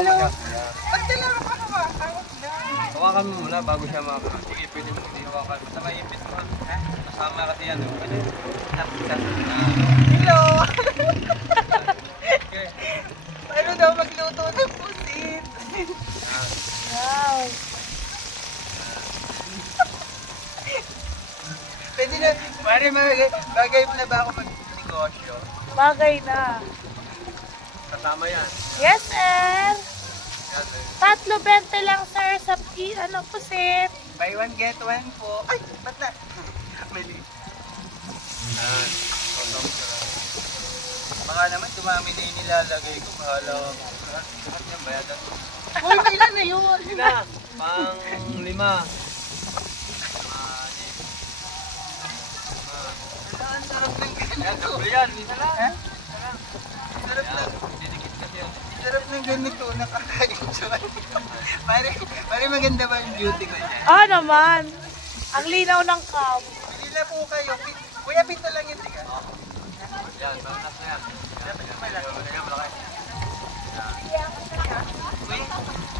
Hello. Ayan. Ba't kailangan pa hawakan? Hawakan mo muna bago siya maka. Sige, pwede mo hindi hawakan. Basta may ipit mo. Kasama kasi yan. Pwede. Hello. Okay. Paano daw magluto ng pusit? Wow. Pwede na, pare bagay na ba ako mag-negosyo? Bagay na. Kasama yan. Yes, sir. Yan, eh. 3.20 lang, sir, sa pusit. Buy one, get one po. Ay, ba't na? Mali. Yan. Condom ka. Baka naman dumami na yung nilalagay ko. Bahala ako. Lahat yan, bayadan. Uy, kailan na yun? Sige na. Pang 5. Ang sarap ng Yan, ganito. double yan. Isa lang. Ha? Isa lang. Sarap Yan. ng, Didikit kasi yan. sarap ng ganito. Nakaka-enjoy. Pare maganda ba yung beauty ko dyan? Ah, naman. Ang linaw ng cam. Pili po kayo. Kuya, pito lang yun. Tika. Yan, manas na yan. Yan, malaki. Kuya,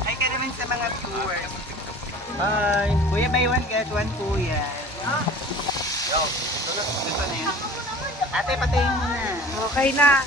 hi ka naman sa mga viewers. Hi. Kuya, buy one, get one po yan. Yo, ito na. Ito na yun. Ate, patayin mo na. Okay na.